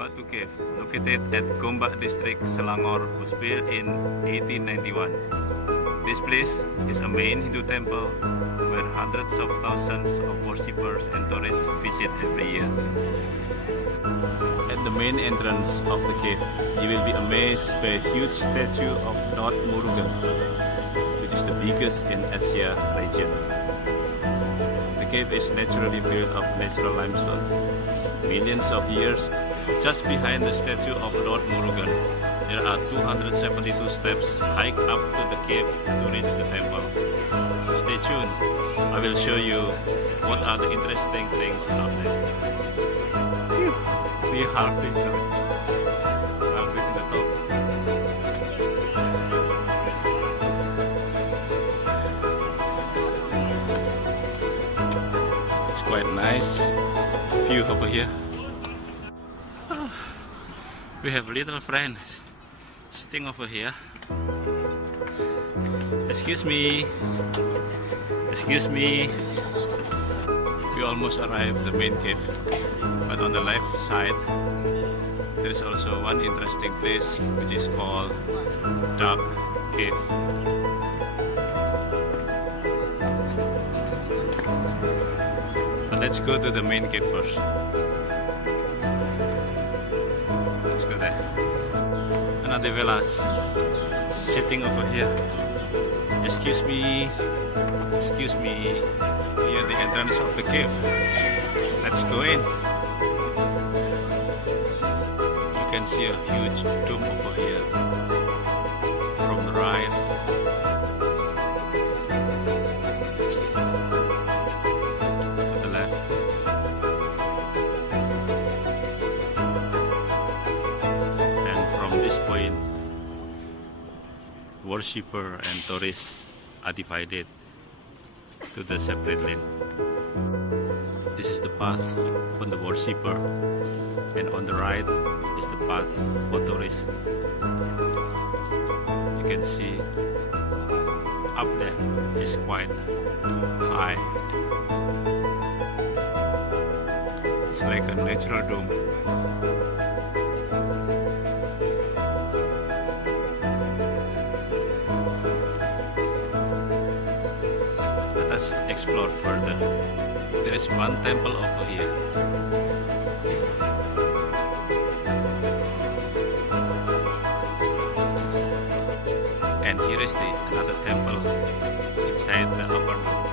Batu Cave, located at Gombak District, Selangor, was built in 1891. This place is a main Hindu temple where hundreds of thousands of worshippers and tourists visit every year. At the main entrance of the cave, you will be amazed by a huge statue of Lord Murugan, which is the biggest in Asia region. The cave is naturally built of natural limestone. Millions of years. Just behind the statue of Lord Murugan, there are 272 steps hike up to the cave to reach the temple. Stay tuned, I will show you what are the interesting things up there. We are halfway to the top. It's quite nice view over here. We have a little friend sitting over here. Excuse me. Excuse me. We almost arrived the main cave, but on the left side there is also one interesting place which is called Dark Cave. But let's go to the main cave first. Let's go there. Another villas sitting over here. Excuse me. Excuse me. Here the entrance of the cave. Let's go in. You can see a huge dome over here. From the right. To the left. This point, worshipper and tourists are divided to the separate lane. This is the path for the worshipper, and on the right is the path for tourists. You can see up there is quite high. It's like a natural dome. Let's explore further. There is one temple over here. And here is another temple inside the upper room.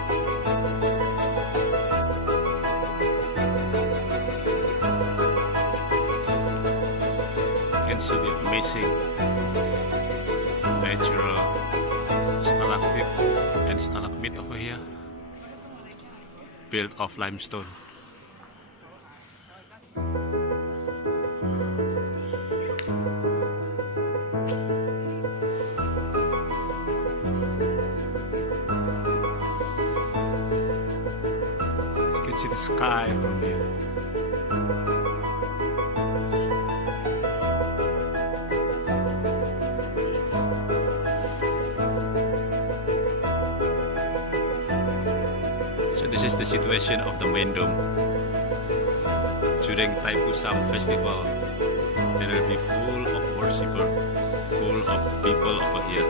You can see the amazing natural stalactite and stalagmite over here, built of limestone. You can see the sky from here. So this is the situation of the main dome. During Thaipusam festival, there will be full of worshippers, full of people over here.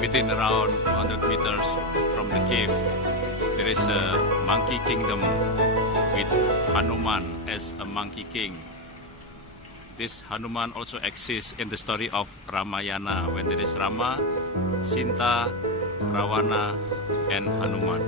Within around 200 meters from the cave, there is a monkey kingdom with Hanuman as a monkey king. This Hanuman also exists in the story of Ramayana, when there is Rama, Sinta, Rawana, and Hanuman.